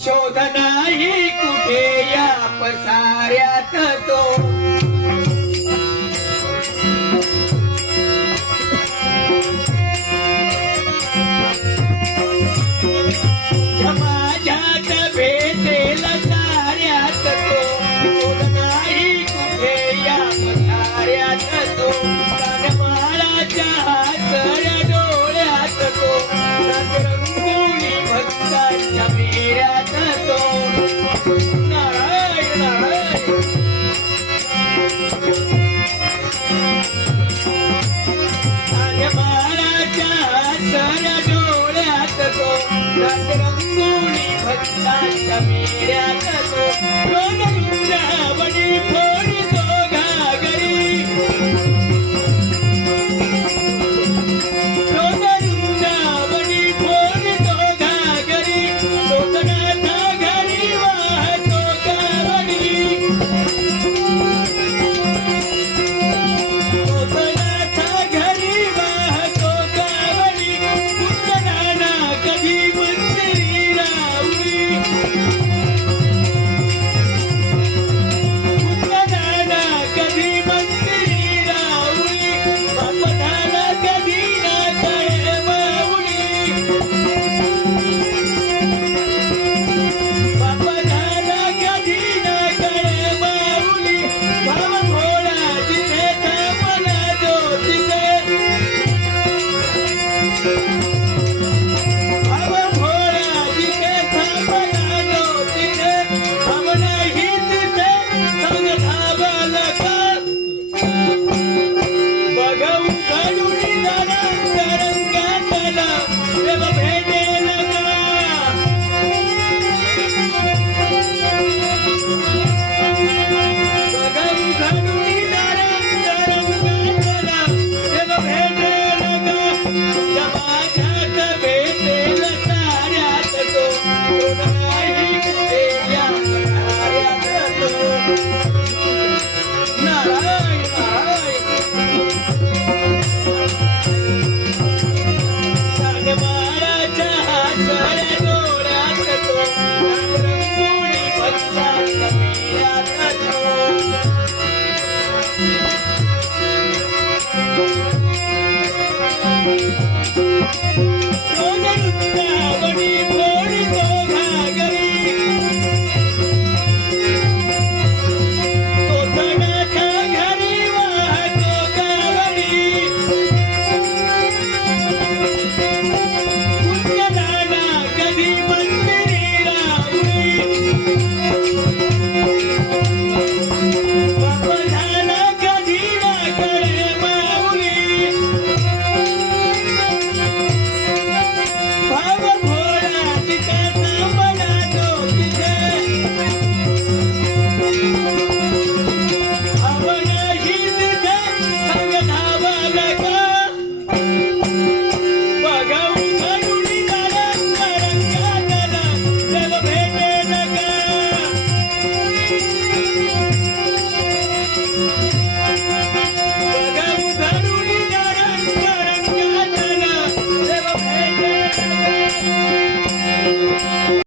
शोध नाही कुठे या पसाऱ्यात तो माझ्यात भेटेल साऱ्यात तो शोध नाही कुठे या पसाऱ्यात तो कानमाळाच्या हातऱ्या डोळ्यात तो रंगोळी भक्ताच्या मेऱ्यात तो नारायण नारायण कानमाळाच्या हातऱ्या डोळ्यात तो रंगोळी भक्ताच्या मेऱ्यात तो वृंदावनी फोडी तो घागरी